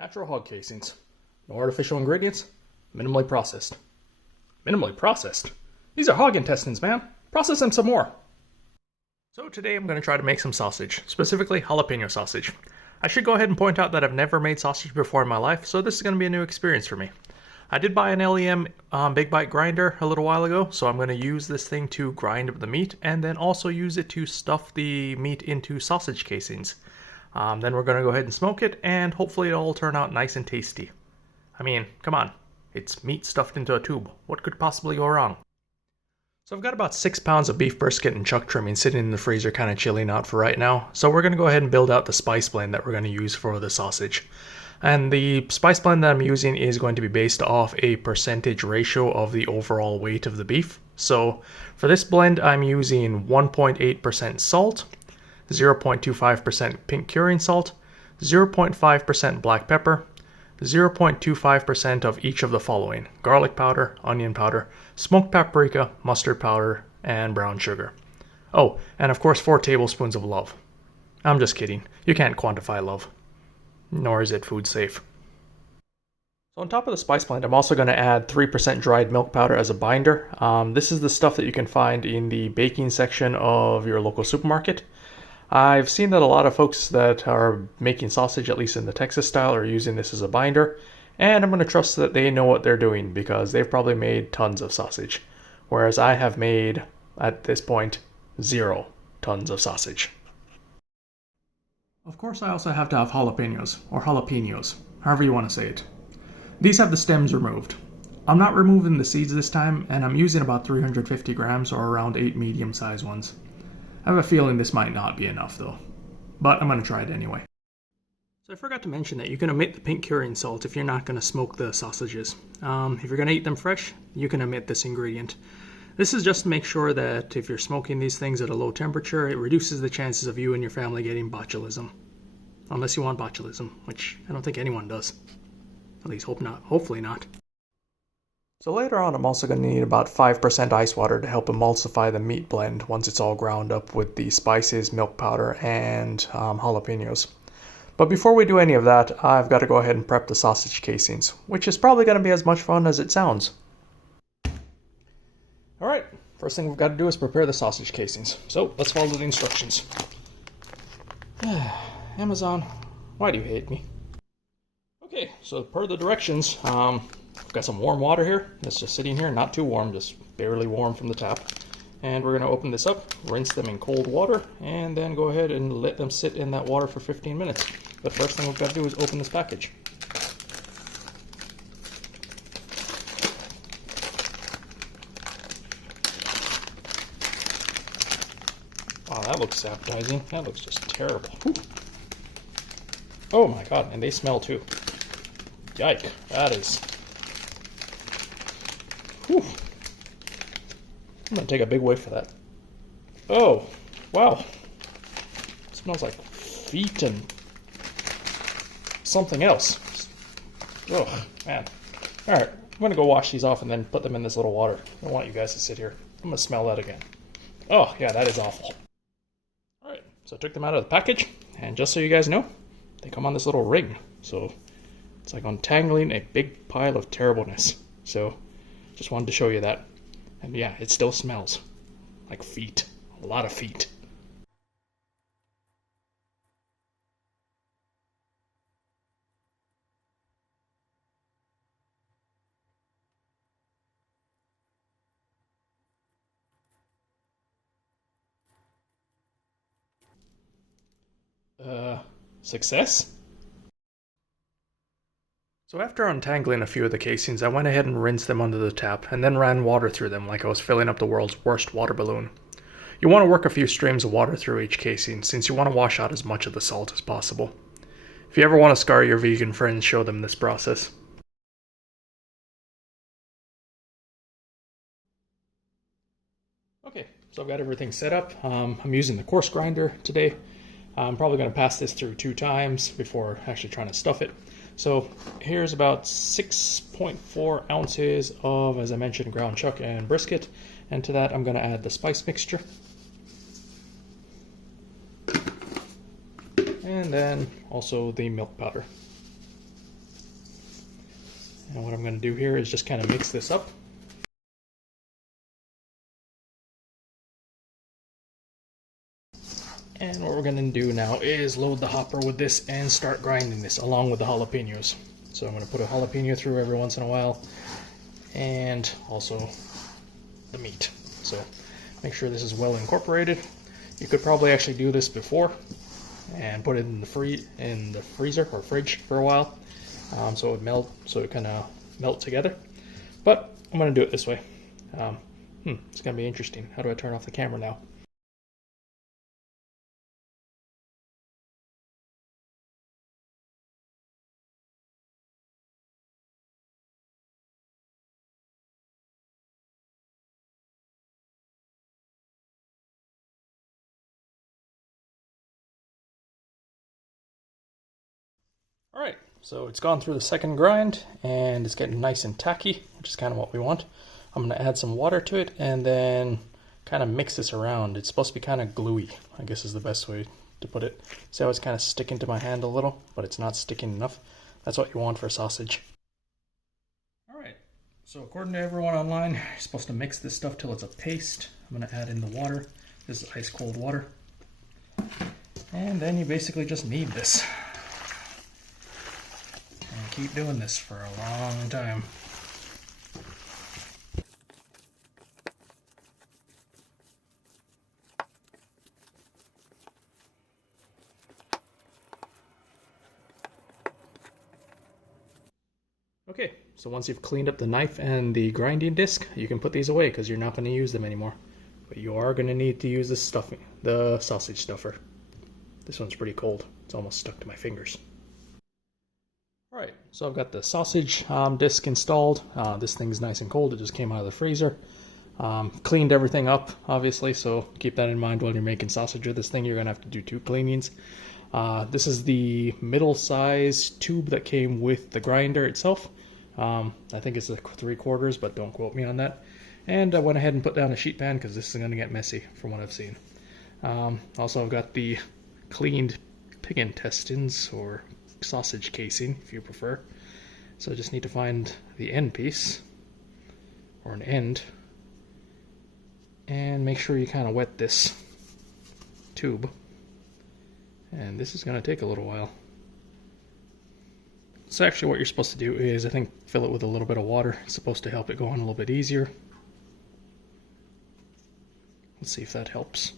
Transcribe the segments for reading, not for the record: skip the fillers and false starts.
Natural hog casings. No artificial ingredients. Minimally processed. Minimally processed? These are hog intestines, man. Process them some more. So today I'm going to try to make some sausage, specifically jalapeno sausage. I should go ahead and point out that I've never made sausage before in my life, so this is going to be a new experience for me. I did buy an LEM Big Bite grinder a little while ago, so I'm going to use this thing to grind up the meat and then also use it to stuff the meat into sausage casings. Then we're going to go ahead and smoke it, and hopefully it'll all turn out nice and tasty. I mean, come on. It's meat stuffed into a tube. What could possibly go wrong? So I've got about 6 pounds of beef brisket and chuck trimming sitting in the freezer kind of chilling out for right now. So we're going to go ahead and build out the spice blend that we're going to use for the sausage. And the spice blend that I'm using is going to be based off a percentage ratio of the overall weight of the beef. So for this blend, I'm using 1.8% salt, 0.25% pink curing salt, 0.5% black pepper, 0.25% of each of the following: garlic powder, onion powder, smoked paprika, mustard powder, and brown sugar. Oh, and of course 4 tablespoons of love. I'm just kidding. You can't quantify love. Nor is it food safe. So on top of the spice blend, I'm also going to add 3% dried milk powder as a binder. This is the stuff that you can find in the baking section of your local supermarket. I've seen that a lot of folks that are making sausage, at least in the Texas style, are using this as a binder, and I'm going to trust that they know what they're doing because they've probably made tons of sausage, whereas I have made, at this point, 0 tons of sausage. Of course, I also have to have jalapenos, or jalapenos, however you want to say it. These have the stems removed. I'm not removing the seeds this time, and I'm using about 350 grams, or around 8 medium-sized ones. I have a feeling this might not be enough though, but I'm going to try it anyway. So I forgot to mention that you can omit the pink curing salt if you're not going to smoke the sausages. If you're going to eat them fresh, you can omit this ingredient. This is just to make sure that if you're smoking these things at a low temperature, it reduces the chances of you and your family getting botulism. Unless you want botulism, which I don't think anyone does. At least hope not. Hopefully not. So later on, I'm also going to need about 5% ice water to help emulsify the meat blend once it's all ground up with the spices, milk powder, and jalapenos. But before we do any of that, I've got to go ahead and prep the sausage casings, which is probably going to be as much fun as it sounds. Alright, first thing we've got to do is prepare the sausage casings. So let's follow the instructions. Amazon, why do you hate me? Okay, so per the directions, I've got some warm water here. It's just sitting here, not too warm, just barely warm from the tap. And we're going to open this up, rinse them in cold water, and then go ahead and let them sit in that water for 15 minutes. The first thing we've got to do is open this package. Wow, that looks appetizing. That looks just terrible. Whew. Oh my god, and they smell too. Yike, that is... Whew. I'm gonna take a big whiff of that. Oh, wow. It smells like feet and something else. Oh, man. Alright, I'm gonna go wash these off and then put them in this little water. I don't want you guys to sit here. I'm gonna smell that again. Oh, yeah, that is awful. Alright, so I took them out of the package, and just so you guys know, they come on this little ring. So it's like untangling a big pile of terribleness. So just wanted to show you that. And yeah, it still smells like feet. A lot of feet. Success? So after untangling a few of the casings, I went ahead and rinsed them under the tap, and then ran water through them like I was filling up the world's worst water balloon. You want to work a few streams of water through each casing, since you want to wash out as much of the salt as possible. If you ever want to scar your vegan friends, show them this process. Okay, so I've got everything set up. I'm using the coarse grinder today. I'm probably going to pass this through 2 times before actually trying to stuff it. So here's about 6.4 ounces of, as I mentioned, ground chuck and brisket. And to that I'm going to add the spice mixture. And then also the milk powder. And what I'm going to do here is just kind of mix this up. And what we're going to do now is load the hopper with this and start grinding this along with the jalapenos. So I'm going to put a jalapeno through every once in a while, and also the meat. So make sure this is well incorporated. You could probably actually do this before and put it in the freezer or fridge for a while, so it would melt, so it kind of melt together. But I'm going to do it this way. It's going to be interesting. How do I turn off the camera now? Alright, so it's gone through the second grind and it's getting nice and tacky, which is kind of what we want. I'm going to add some water to it and then kind of mix this around. It's supposed to be kind of gluey, I guess is the best way to put it. See how it's kind of sticking to my hand a little, but it's not sticking enough. That's what you want for sausage. Alright, so according to everyone online, you're supposed to mix this stuff till it's a paste. I'm going to add in the water. This is ice cold water. And then you basically just knead this. Keep doing this for a long time. Okay, so once you've cleaned up the knife and the grinding disc, you can put these away because you're not going to use them anymore. But you are going to need to use the stuffing, the sausage stuffer. This one's pretty cold. It's almost stuck to my fingers. Alright, so I've got the sausage disc installed. This thing's nice and cold. It just came out of the freezer. Cleaned everything up, obviously, so keep that in mind when you're making sausage with this thing. You're going to have to do 2 cleanings. This is the middle size tube that came with the grinder itself. I think it's a 3/4, but don't quote me on that. And I went ahead and put down a sheet pan because this is going to get messy from what I've seen. Also, I've got the cleaned pig intestines, or sausage casing if you prefer. So I just need to find the end piece, or an end, and make sure you kind of wet this tube. And this is going to take a little while. So actually what you're supposed to do is, I think, fill it with a little bit of water. It's supposed to help it go on a little bit easier. Let's see if that helps.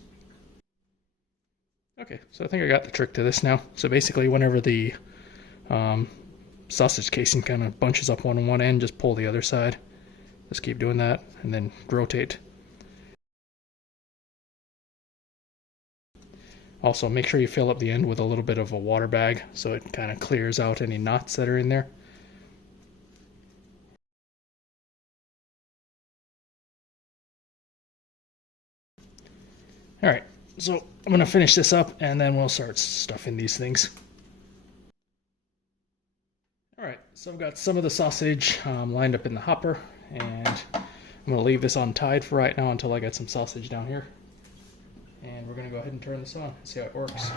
Okay, so I think I got the trick to this now. So basically whenever the sausage casing kind of bunches up on one end, just pull the other side. Just keep doing that and then rotate. Also, make sure you fill up the end with a little bit of a water bag so it kind of clears out any knots that are in there. Alright, so I'm going to finish this up and then we'll start stuffing these things. Alright, so I've got some of the sausage lined up in the hopper, and I'm going to leave this untied for right now until I get some sausage down here. And we're going to go ahead and turn this on and see how it works.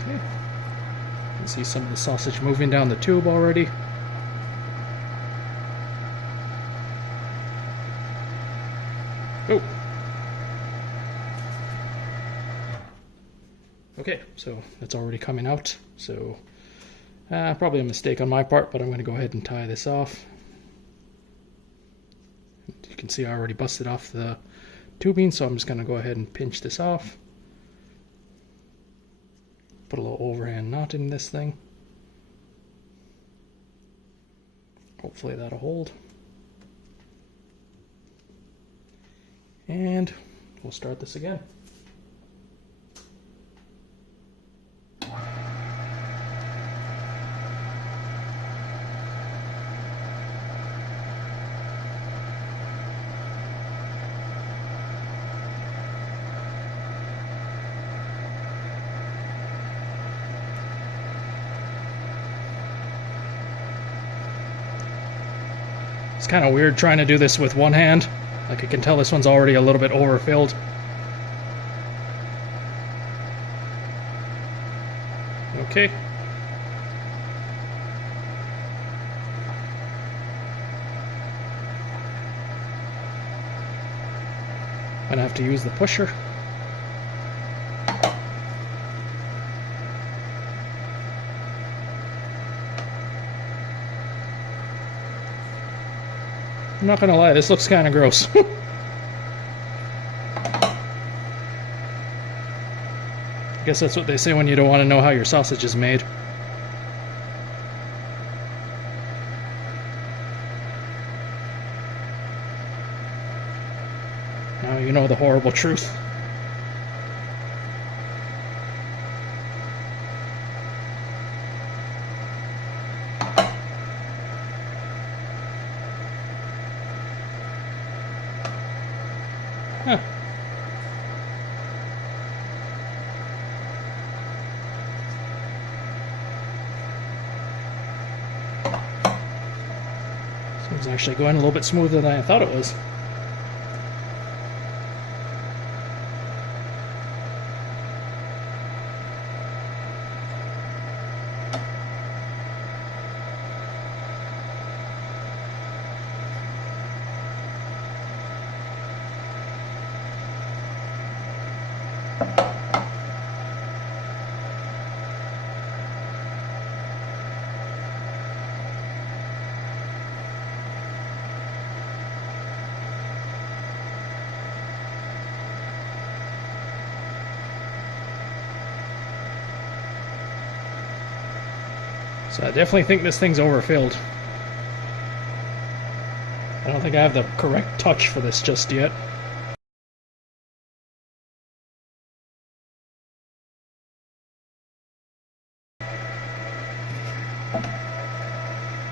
Okay. You can see some of the sausage moving down the tube already. Oh! Okay, so that's already coming out. So probably a mistake on my part, but I'm going to go ahead and tie this off. You can see I already busted off the tubing, so I'm just going to go ahead and pinch this off. Put a little overhand knot in this thing. Hopefully that'll hold. And we'll start this again. It's kind of weird trying to do this with one hand. Like I can tell this one's already a little bit overfilled. Okay. I'm gonna have to use the pusher. I'm not gonna lie, this looks kind of gross. I guess that's what they say when you don't want to know how your sausage is made. Now you know the horrible truth. Huh. So it's actually going a little bit smoother than I thought it was. So I definitely think this thing's overfilled. I don't think I have the correct touch for this just yet. I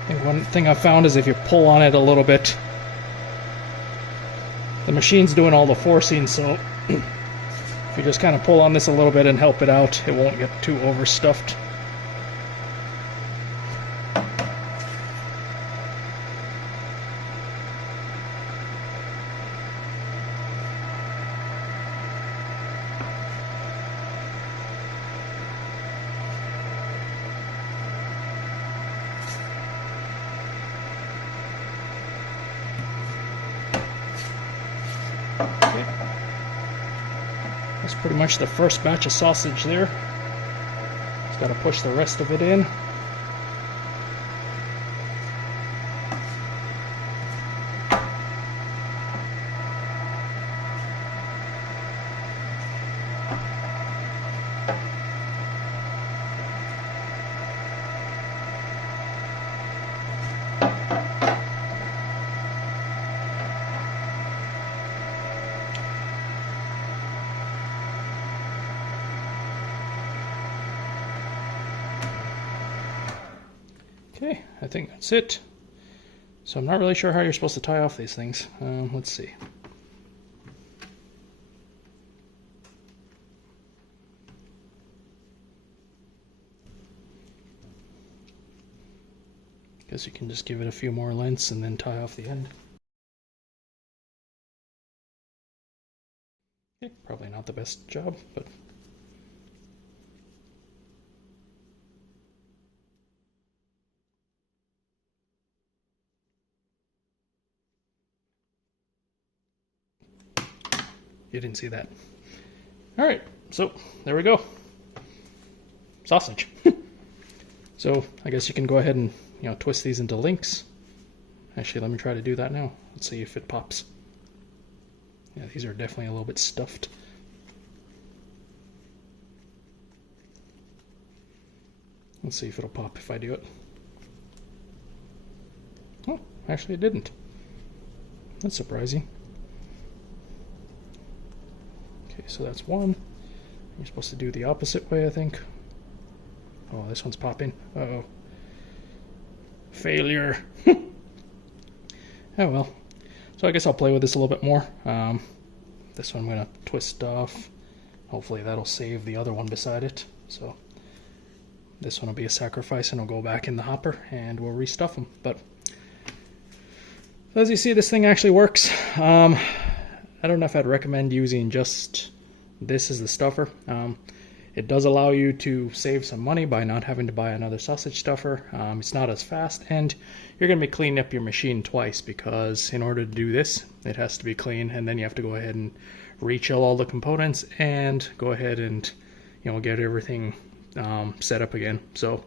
think one thing I've found is if you pull on it a little bit, the machine's doing all the forcing, so if you just kind of pull on this a little bit and help it out, it won't get too overstuffed. Okay. That's pretty much the first batch of sausage there. Just got to push the rest of it in. Okay, I think that's it. So I'm not really sure how you're supposed to tie off these things. Let's see. Guess you can just give it a few more lengths and then tie off the end. Okay, probably not the best job, but you didn't see that. Alright, so there we go. Sausage. So I guess you can go ahead and, twist these into links. Actually, let me try to do that now. Let's see if it pops. Yeah, these are definitely a little bit stuffed. Let's see if it'll pop if I do it. Oh, actually it didn't. That's surprising. Okay, so that's one. You're supposed to do the opposite way, I think. Oh, this one's popping. Uh-oh. Failure. Oh well. So I guess I'll play with this a little bit more. This one I'm going to twist off. Hopefully that'll save the other one beside it. So this one will be a sacrifice and I'll go back in the hopper and we'll restuff them. But So as you see, this thing actually works. I don't know if I'd recommend using just this as the stuffer. It does allow you to save some money by not having to buy another sausage stuffer. It's not as fast, and you're going to be cleaning up your machine twice, because in order to do this, it has to be clean, and then you have to go ahead and rechill all the components and go ahead and get everything set up again. So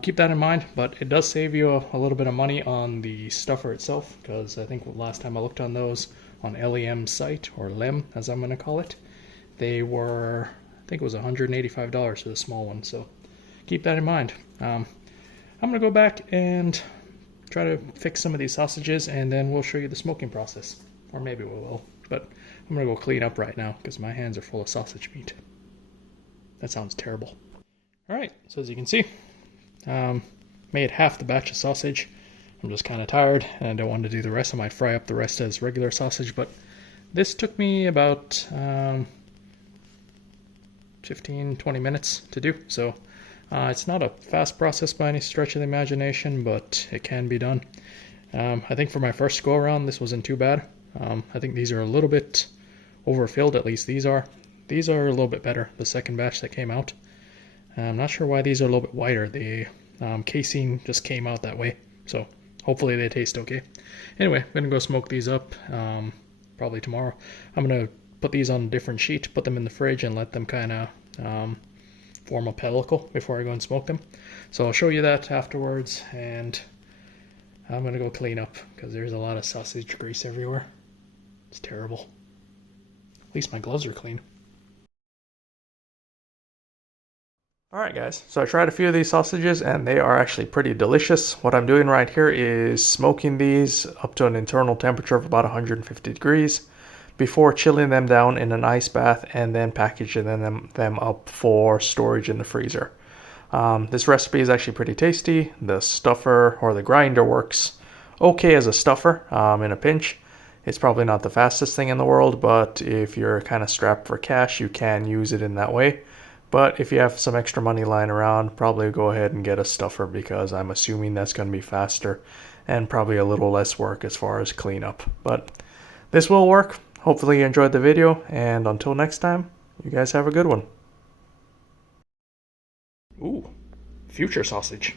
keep that in mind, but it does save you a little bit of money on the stuffer itself, because I think last time I looked on those on LEM's site, or LEM as I'm going to call it, they were, I think it was $185 for the small one, so keep that in mind. I'm going to go back and try to fix some of these sausages, and then we'll show you the smoking process. Or maybe we will, but I'm going to go clean up right now because my hands are full of sausage meat. That sounds terrible. Alright, so as you can see, made half the batch of sausage. I'm just kind of tired and I don't want to do the rest. I might fry up the rest as regular sausage, but this took me about 15-20 minutes to do. So it's not a fast process by any stretch of the imagination, but it can be done. I think for my first go around, this wasn't too bad. I think these are a little bit overfilled, at least these are. These are a little bit better, the second batch that came out. I'm not sure why these are a little bit whiter. The casing just came out that way, so hopefully they taste okay. Anyway, I'm going to go smoke these up probably tomorrow. I'm going to put these on a different sheet, put them in the fridge, and let them kind of form a pellicle before I go and smoke them. So I'll show you that afterwards, and I'm going to go clean up because there's a lot of sausage grease everywhere. It's terrible. At least my gloves are clean. Alright guys, so I tried a few of these sausages and they are actually pretty delicious. What I'm doing right here is smoking these up to an internal temperature of about 150 degrees before chilling them down in an ice bath and then packaging them up for storage in the freezer. This recipe is actually pretty tasty. The stuffer, or the grinder, works okay as a stuffer in a pinch. It's probably not the fastest thing in the world, but if you're kind of strapped for cash, you can use it in that way. But if you have some extra money lying around, probably go ahead and get a stuffer, because I'm assuming that's going to be faster and probably a little less work as far as cleanup. But this will work. Hopefully you enjoyed the video, and until next time, you guys have a good one. Ooh, future sausage.